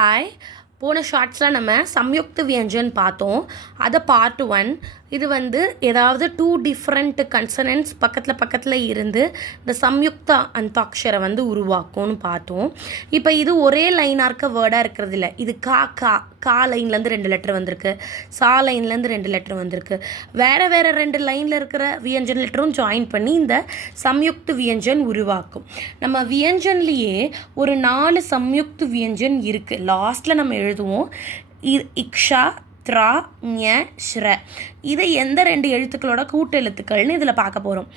Hi, போன ஷார்ட்ஸில் நம்ம சம்யுக்த வியஞ்சன் பார்த்தோம். அதை பார்ட் 1. இது ஏதாவது 2 டிஃப்ரெண்ட் கன்சனன்ட்ஸ் பக்கத்தில் இருந்து இந்த சம்யுக்த அந்தாக்ஷரை உருவாக்கும்னு பார்த்தோம். இப்போ இது ஒரே லைனாக இருக்க வேர்டாக இருக்கிறது இல்லை. இது கா லைன்லேருந்து 2 லெட்டர் வந்திருக்கு, சா லைன்லேருந்து 2 லெட்டர் வந்திருக்கு. வேறு 2 லைனில் இருக்கிற வியஞ்சன் லெட்டரும் ஜாயின் பண்ணி இந்த சம்யுக்த வியஞ்சன் உருவாக்கும். நம்ம வியஞ்சன்லேயே ஒரு 4 சம்யுக்த வியஞ்சன் இருக்குது. லாஸ்ட்டில் நம்ம எழுதுவோம் இக்ஷா, த்ரா, ஞ, ஸ்ர. இதை எந்த 2 எழுத்துக்களோட கூட்டெழுத்துக்கள்னு இதில் பார்க்க போகிறோம்.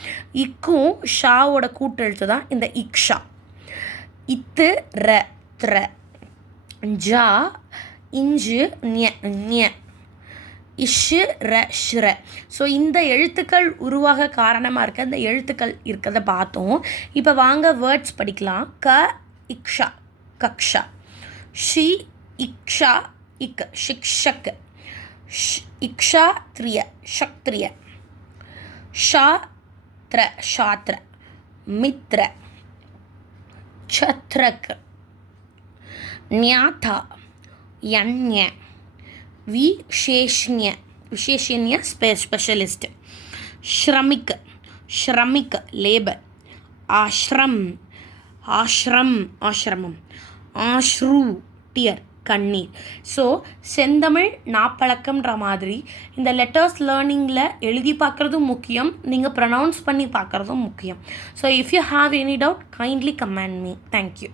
இக்கும் ஷாவோட கூட்டெழுத்து தான் இந்த இக்ஷா. இத்து, ர, த்ர, ஜா, இஞ்சு, ஞ, ஞ, இஷு, ர, ஷ்ர. ஸோ இந்த எழுத்துக்கள் உருவாக காரணமாக இருக்க இந்த எழுத்துக்கள் இருக்கிறத பார்த்தோம். இப்போ வாங்க வேர்ட்ஸ் படிக்கலாம். க, இக்ஷா, கக்ஷா. ஷி, இக்ஷா, இக், ஷிக்ஷக். இக்ஷா த்ரிய, ஷக்த்ரிய. ஷா, த்ர, ஷாத்ர. மித்ர, சத்ரக். ஞாதா, யன்ய. விசேஷ்ய, விசேஷன்ய ஸ்பெஷலிஸ்ட். ஸ்ரமிக், ஸ்ரமிக் லேபர். ஆஷ்ரம், ஆஷ்ரம் ஆசிரமம். ஆஷ்ரு டியர் கண்ணீர். ஸோ செந்தமிழ் நாப்பழக்கம்ன்ற மாதிரி இந்த லெட்டர்ஸ் லேர்னிங்கில் எழுதி பார்க்குறதும் முக்கியம், நீங்கள் ப்ரொனவுன்ஸ் பண்ணி பார்க்குறதும் முக்கியம். So if you have any doubt kindly comment me. Thank you.